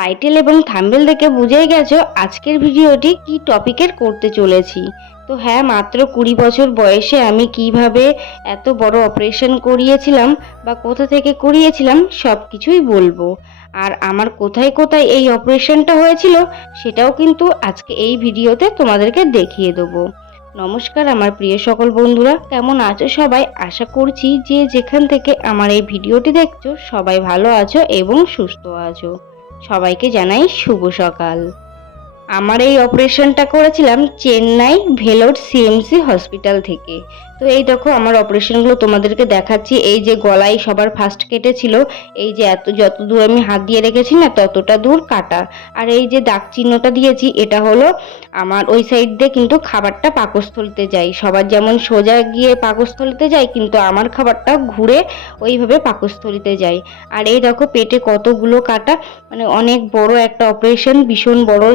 Title এবং thumbnail দেখে বুঝেই গেছো আজকের ভিডিওটি কি টপিকের করতে চলেছি। তো হ্যাঁ মাত্র কুড়ি বছর বয়সে আমি কীভাবে এত বড় অপারেশন করিয়েছিলাম বা কোথা থেকে করিয়েছিলাম সব কিছুই বলব। আর আমার কোথায় কোথায় এই অপারেশনটা হয়েছিল সেটাও কিন্তু আজকে এই ভিডিওতে তোমাদেরকে দেখিয়ে দেবো। নমস্কার আমার প্রিয় সকল বন্ধুরা, কেমন আছো সবাই? আশা করছি যে যেখান থেকে আমার এই ভিডিওটি দেখছ সবাই ভালো আছো এবং সুস্থ আছো। সবাইকে জানাই শুভ সকাল। আমার এই অপারেশনটা করেছিলাম চেন্নাই ভেলোর সিএমসি হসপিটাল থেকে। তো এই দেখো, আমার অপারেশনগুলো তোমাদেরকে দেখাচ্ছি। এই যে গলায় সবার ফার্স্ট কেটেছিল, এই যে এত, যত দূর আমি হাত দিয়ে রেখেছি না, ততটা দূর কাটা। আর এই যে দাগ চিহ্নটা দিয়েছি, এটা হলো আমার ওই সাইড দিয়ে কিন্তু খাবারটা পাকস্থলিতে যায়। সবার যেমন সোজা গিয়ে পাকস্থলিতে যায়, কিন্তু আমার খাবারটা ঘুরে ওইভাবে পাকস্থলিতে যায়। আর এই দেখো, পেটে কতগুলো কাটা মানে অনেক বড় একটা অপারেশন ভীষণ বড়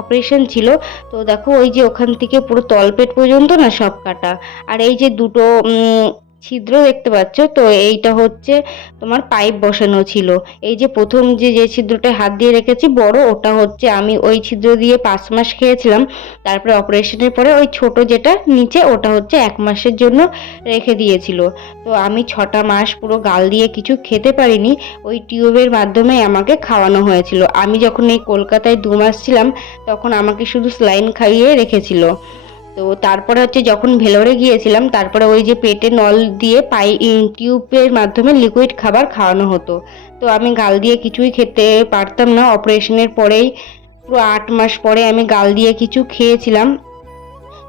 অপারেশন ছিল। তো দেখো, ওই যে ওখান থেকে পুরো তলপেট পর্যন্ত না সব কাটা। আর এই যে দুটো ছিদ্র দেখতে পাচ্ছ? তো এইটা হচ্ছে তোমার পাইপ বসানো ছিল। এই যে প্রথম যে যে ছিদ্রটা হাত দিয়ে রেখেছি, বড়, ওটা হচ্ছে আমি ওই ছিদ্র দিয়ে পাঁচ মাস খেয়েছিলাম। তারপরে অপারেশনের পরে ওই ছোট যেটা নিচে, ওটা হচ্ছে এক মাসের জন্য রেখে দিয়েছিল। তো আমি ছটা মাস পুরো গাল দিয়ে কিছু খেতে পারিনি। ওই টিউবের মাধ্যমে আমাকে খাওয়ানো হয়েছিল। আমি যখন এই কলকাতায় দু মাস ছিলাম, তখন আমাকে শুধু স্লাইন খাইয়ে রেখেছিল। তো তারপরে হচ্ছে যখন ভেলোরে গিয়েছিলাম, তারপরে ওই যে পেটে নল দিয়ে পাই টিউবের মাধ্যমে লিকুইড খাবার খাওয়ানো হতো। তো আমি গাল দিয়ে কিছুই খেতে পারতাম না। অপারেশনের পরেই পুরো আট মাস পরে আমি গাল দিয়ে কিছু খেয়েছিলাম।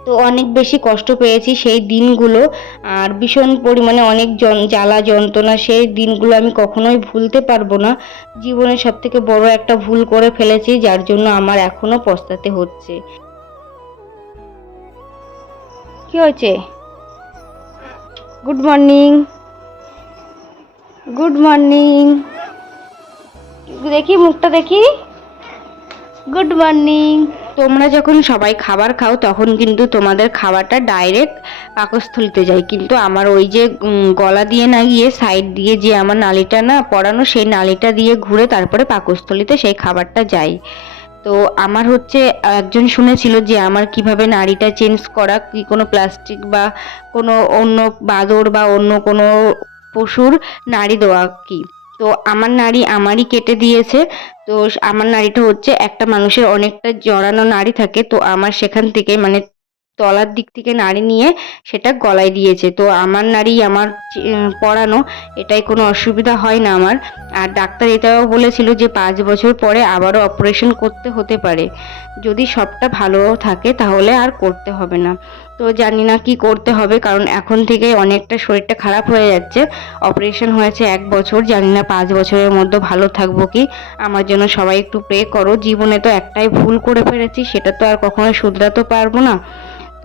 তো অনেক বেশি কষ্ট পেয়েছি সেই দিনগুলো। আর ভীষণ পরিমাণে অনেক জ্বালা, যন্ত্রণা, সেই দিনগুলো আমি কখনোই ভুলতে পারব না। জীবনের সব থেকে বড় একটা ভুল করে ফেলেছি, যার জন্য আমার এখনও পস্তাতে হচ্ছে। কি হয়েছে? গুড মর্নিং গুড মর্নিং দেখি মুখটা দেখি। গুড মর্নিং তোমরা যখন সবাই খাবার খাও, তখন কিন্তু তোমাদের খাবারটা ডাইরেক্ট পাকস্থলিতে যায়। কিন্তু আমার ওই যে গলা দিয়ে না গিয়ে সাইড দিয়ে যে আমার নালিটা না পড়ানো, সেই নালিটা দিয়ে ঘুরে তারপরে পাকস্থলিতে সেই খাবারটা যায়। তো আমার হচ্ছে একজন শুনেছিল যে আমার কীভাবে নাড়িটা চেঞ্জ করা, কি কোনো প্লাস্টিক বা কোনো অন্য বাদর বা অন্য কোনো পশুর নাড়ি দেওয়া কি? তো আমার নাড়ি আমারই কেটে দিয়েছে। তো আমার নাড়িটা হচ্ছে একটা মানুষের অনেকটা জড়ানো নাড়ি থাকে। তো আমার সেখান থেকে মানে তলার দিক থেকে নাড়ি নিয়ে সেটা গলায় দিয়েছে। তো আমার নাড়ি, আমার পড়ানো এটাই কোনো অসুবিধা হয় না আমার। আর ডাক্তার এটাও বলেছিল যে পাঁচ বছর পরে আবারও অপারেশন করতে হতে পারে। যদি সবটা ভালো থাকে তাহলে আর করতে হবে না। তো জানি না কি করতে হবে, কারণ এখন থেকে অনেকটা শরীরটা খারাপ হয়ে যাচ্ছে। অপারেশন হয়েছে এক বছর, জানি না পাঁচ বছরের মধ্যে ভালো থাকব কি। আমার জন্য সবাই একটু প্রে করো। জীবনে তো একটাই ভুল করে ফেলেছি, সেটা তো আর কখনো শুধরাতে পারব না।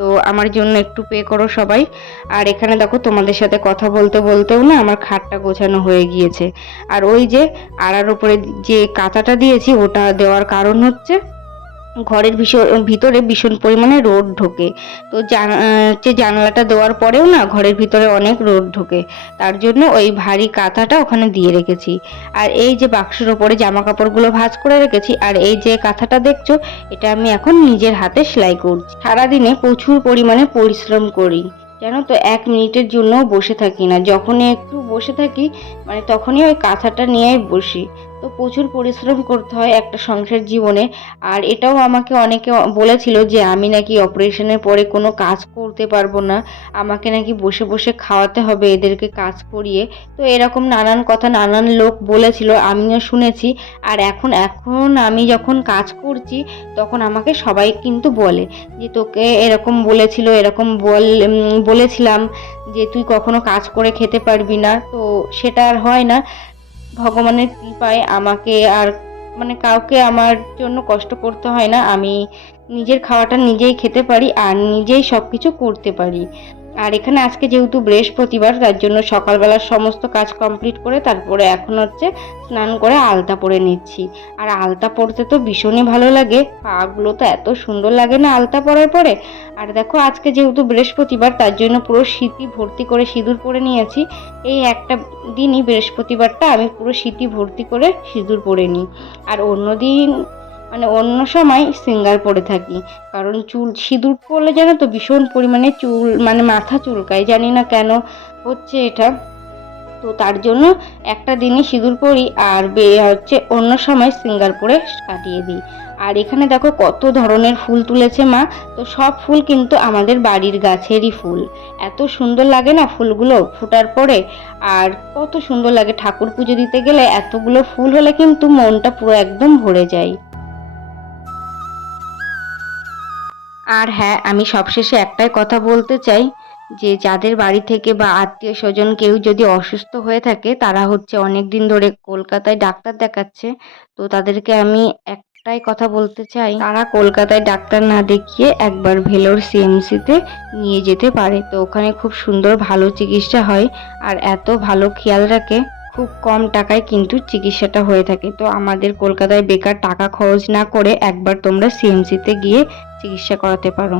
তো আমার জন্য একটু পে করো সবাই। আর এখানে দেখো তোমাদের সাথে কথা বলতে বলতেও না আমার খাটটা গোছানো হয়ে গিয়েছে। আর ওই যে আড়ার উপরে যে কাঁথাটা দিয়েছি ওটা দেওয়ার কারণ হচ্ছে ঘরের ভীষণ, ভিতরে ভীষণ পরিমাণে রোদ ঢোকে। তো যে জানালাটা দেওয়ার পরেও না ঘরের ভিতরে অনেক রোদ ঢোকে। তার জন্য ওই ভারী কাঁথাটা ওখানে দিয়ে রেখেছি। আর এই যে বাক্সের ওপরে জামা কাপড়গুলো ভাঁজ করে রেখেছি, আর এই যে কাঁথাটা দেখছ, এটা আমি এখন নিজের হাতে সেলাই করছি। সারাদিনে প্রচুর পরিমাণে পরিশ্রম করি। জানো তো, এক মিনিটের জন্য বসে থাকি না। যখনই একটু বসে থাকি মানে তখনই ওই কাঁথাটা নিয়েই বসি। তো প্রচুর পরিশ্রম করতে হয় একটা সংসার জীবনে। আর এটাও আমাকে অনেকে বলেছিল যে, আমি নাকি অপারেশনের পরে কোনো কাজ করতে পারব না। আমাকে নাকি বসে বসে খাওয়াতে হবে, এদেরকে কাজ করিয়ে। তো এরকম নানান কথা নানান লোক বলেছিল, আমিও শুনেছি। আর এখন এখন আমি যখন কাজ করছি, তখন আমাকে সবাই কিন্তু বলে যে, তোকে এরকম বলেছিল, এরকম বল বলেছিলাম যে, তুই কখনো কাজ করে খেতে পারবি না। তো সেটা আর হয় না। ভগবানের কৃপায় আমাকে আর মানে কাউকে আমার জন্য কষ্ট করতে হয় না। আমি নিজের খাওয়াটা নিজেই খেতে পারি আর নিজেই সব কিছু করতে পারি। আর এখানে আজকে যেহেতু বৃহস্পতিবার, তার জন্য সকালবেলার সমস্ত কাজ কমপ্লিট করে তারপরে এখন হচ্ছে স্নান করে আলতা পরে নিচ্ছি। আর আলতা পরতে তো ভীষণই ভালো লাগে। পাগুলো তো এত সুন্দর লাগে না আলতা পরার পরে। আর দেখো, আজকে যেহেতু বৃহস্পতিবার, তার জন্য পুরো শীতি ভর্তি করে সিঁদুর পরে নিয়েছি। এই একটা দিনই বৃহস্পতিবারটা আমি পুরো শীতি ভর্তি করে সিঁদুর পরে নিই। আর অন্য দিন মানে অন্য সময় সিঙ্গার পরে থাকি। কারণ চুল, সিঁদুর পরলে জানো তো ভীষণ পরিমাণে চুল মানে মাথা চুলকায়, জানি না কেন হচ্ছে এটা। তো তার জন্য একটা দিনই সিঁদুর পরি আর বে, হচ্ছে অন্য সময় সিঙ্গার পরে কাটিয়ে দিই। আর এখানে দেখো কত ধরনের ফুল তুলেছে মা। তো সব ফুল কিন্তু আমাদের বাড়ির গাছেরই ফুল। এত সুন্দর লাগে না ফুলগুলো ফোটার পরে? আর কত সুন্দর লাগে ঠাকুর পুজো দিতে গেলে এতগুলো ফুল হলে কিন্তু মনটা পুরো একদম ভরে যায়। আর হ্যাঁ আমি সবশেষে একটাই কথা বলতে চাই যে, যাদের বাড়ি থেকে বা আত্মীয় স্বজন কেউ যদি অসুস্থ হয়ে থাকে, তারা হচ্ছে অনেক দিন ধরে কলকাতায় ডাক্তার দেখাচ্ছে। তো তাদেরকে আমি একটাই কথা বলতে চাই, তারা কলকাতায় ডাক্তার না দেখিয়ে একবার ভেলোর সিএমসিতে নিয়ে যেতে পারে। তো ওখানে খুব সুন্দর ভালো চিকিৎসা হয় আর এত ভালো খেয়াল রাখে, খুব কম টাকায় কিন্তু চিকিৎসাটা হয়ে থাকে। তো আমাদের কলকাতায় বেকার টাকা খরচ না করে একবার তোমরা সিএমসিতে গিয়ে চিকিৎসা করাতে পারো।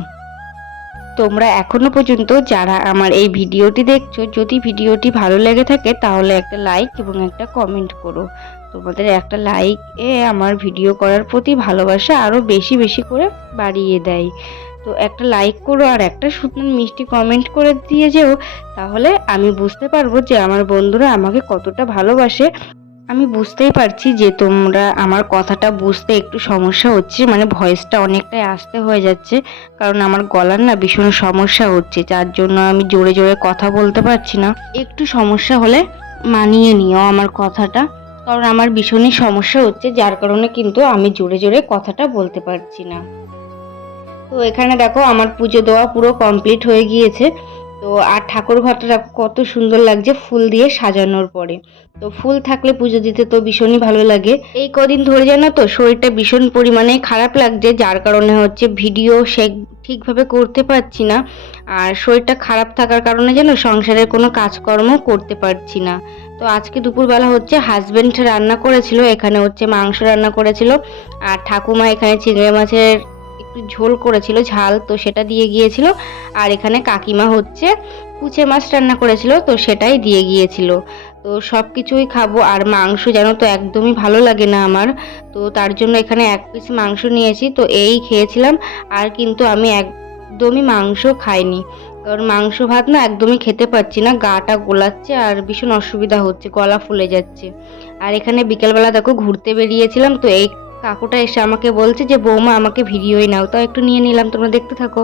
তোমরা এখনও পর্যন্ত যারা আমার এই ভিডিওটি দেখছ, যদি ভিডিওটি ভালো লেগে থাকে, তাহলে একটা লাইক এবং একটা কমেন্ট করো। তোমাদের একটা লাইক এ আমার ভিডিও করার প্রতি ভালোবাসা আরও বেশি বেশি করে বাড়িয়ে দেয়। তো একটা লাইক করো আর একটা সুন্দর মিষ্টি কমেন্ট করে দিয়ে যেও, তাহলে আমি বুঝতে পারব যে আমার বন্ধুরা আমাকে কতটা ভালোবাসে। আমি বুঝতেই পারছি যে তোমরা আমার কথাটা বুঝতে একটু সমস্যা হচ্ছে মানে ভয়েসটা অনেকটাই আস্তে হয়ে যাচ্ছে, কারণ আমার গলার না ভীষণ সমস্যা হচ্ছে, যার জন্য আমি জোরে জোরে কথা বলতে পারছি না। একটু সমস্যা হলে মানিয়ে নিও আমার কথাটা, কারণ আমার ভীষণই সমস্যা হচ্ছে, যার কারণে কিন্তু আমি জোরে জোরে কথাটা বলতে পারছি না। তো এখানে দেখো, আমার পুজো দেওয়া পুরো কমপ্লিট হয়ে গিয়েছে। তো আর ঠাকুর ঘরটা কত সুন্দর লাগছে ফুল দিয়ে সাজানোর পরে। তো ফুল থাকলে পুজো দিতে তো ভীষণই ভালো লাগে। এই কদিন ধরে জানো তো শরীরটা ভীষণ পরিমাণে খারাপ লাগছে, যার কারণে হচ্ছে ভিডিও সে ঠিকভাবে করতে পারছি না। আর শরীরটা খারাপ থাকার কারণে যেন সংসারের কোনো কাজকর্ম করতে পারছি না। তো আজকে দুপুরবেলা হচ্ছে হাজবেন্ড রান্না করেছিল, এখানে হচ্ছে মাংস রান্না করেছিল। আর ঠাকুমা এখানে চিংড়ি মাছের একটু ঝোল করেছিল, ঝাল তো সেটা দিয়ে গিয়েছিল। আর এখানে কাকিমা হচ্ছে কুচে মাছ রান্না করেছিল, তো সেটাই দিয়ে গিয়েছিল। তো সব কিছুই খাব, আর মাংস যেন তো একদমই ভালো লাগে না আমার। তো তার জন্য এখানে এক পিস মাংস নিয়েছি, তো এই খেয়েছিলাম, আর কিন্তু আমি একদমই মাংস খাইনি। কারণ মাংস ভাত না একদমই খেতে পাচ্ছি না, গাটা গোলাচ্ছে আর ভীষণ অসুবিধা হচ্ছে, গলা ফুলে যাচ্ছে। আর এখানে বিকেলবেলা দেখো ঘুরতে বেরিয়েছিলাম, তো এই কাকুটা এসে আমাকে বলছে যে, বৌমা, আমাকে ভিডিওই নাও। তাও একটু নিয়ে নিলাম, তোমরা দেখতে থাকো।